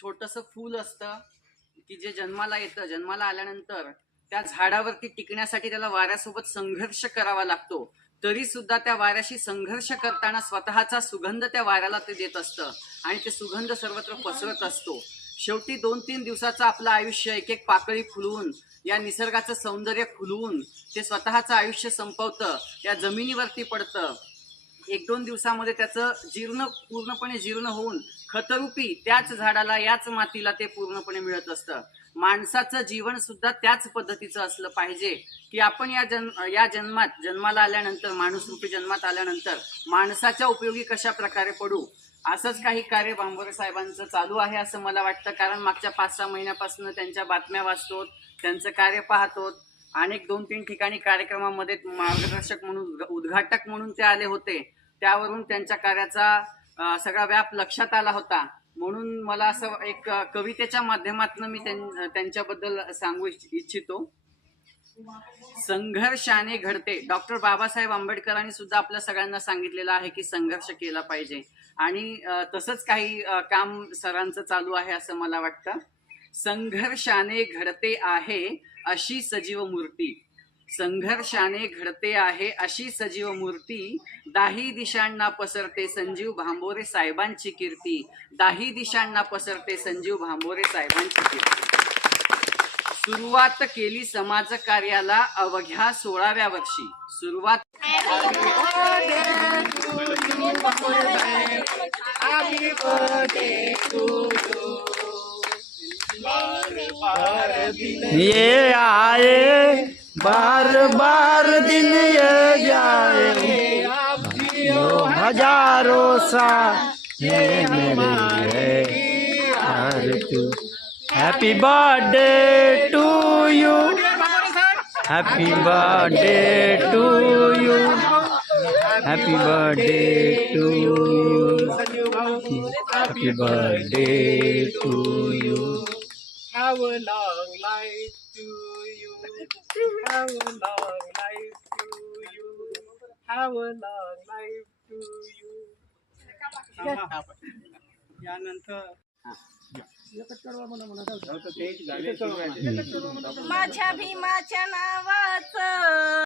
छोटस फूल असतं की जे जन्माला येतं जन्माला आल्यानंतर त्या झाडावरती टिकण्यासाठी त्याला वाऱ्यासोबत संघर्ष करावा लागतो. तरी सुद्धा त्या वाऱ्याशी संघर्ष करताना स्वतःचा सुगंध त्या वाऱ्याला ते देत असतं आणि ते सुगंध सर्वत्र पसरत असतो. शेवटी दोन तीन दिवसाचं आपलं आयुष्य एक एक पाकळी फुलवून या निसर्गाचं सौंदर्य खुलवून ते स्वतःचं आयुष्य संपवतं या जमिनीवरती पडतं. एक दोन दिवसामध्ये त्याचं जीर्ण पूर्णपणे जीर्ण होऊन खतरूपी त्याच झाडाला याच मातीला ते पूर्णपणे मिळत असतं. माणसाचं जीवन सुद्धा त्याच पद्धतीचं असलं पाहिजे की आपण या जन्म या जन्मात जन्माला आल्यानंतर माणूसरूपी जन्मात आल्यानंतर माणसाच्या उपयोगी कशा प्रकारे पडू? असंच काही कार्य बांबोरे साहेबांचं चालू आहे असं मला वाटतं. कारण मागच्या पाच सहा महिन्यापासून त्यांच्या बातम्या वाचतो त्यांचं कार्य पाहतो अनेक दोन तीन ठिकाणी कार्यक्रमामध्ये मार्गदर्शक म्हणून उद्घाटक म्हणून ते आले होते. त्यावरून त्यांच्या कार्याचा सगळा व्याप लक्षात आला होता. म्हणून मला असं एक कवितेच्या माध्यमातून मी त्यां- त्यांच्याबद्दल सांगू इच्छितो. संघर्षाने घडते. डॉक्टर बाबासाहेब आंबेडकरांनी सुद्धा आपल्या सगळ्यांना सांगितलेलं आहे की संघर्ष केला पाहिजे. आणि तसंच काही काम सरांचं चालू आहे असं मला वाटतं. संघर्षाने घडते आहे अशी सजीव मूर्ती. संघर्षाने घडते आहे अशी सजीव मूर्ती. दाही दिशांना पसरते संजीव भांबोरे साहेबांची कीर्ती. दाही दिशांना पसरते संजीव भांबोरे साहेबांची कीर्ती. सुरुवात केली समाज कार्याला अवघ्या सोळाव्या वर्षी. सुरुवात ये आए बार बार दिन ये जाए। जो हजारों सा ये मेरे यार तू happy birthday to you happy birthday to you happy birthday to you happy birthday to you Have a long life to you. Have a long life to you. Have a long life to you. यानंतर माझ्या भीमाच्या नावाचं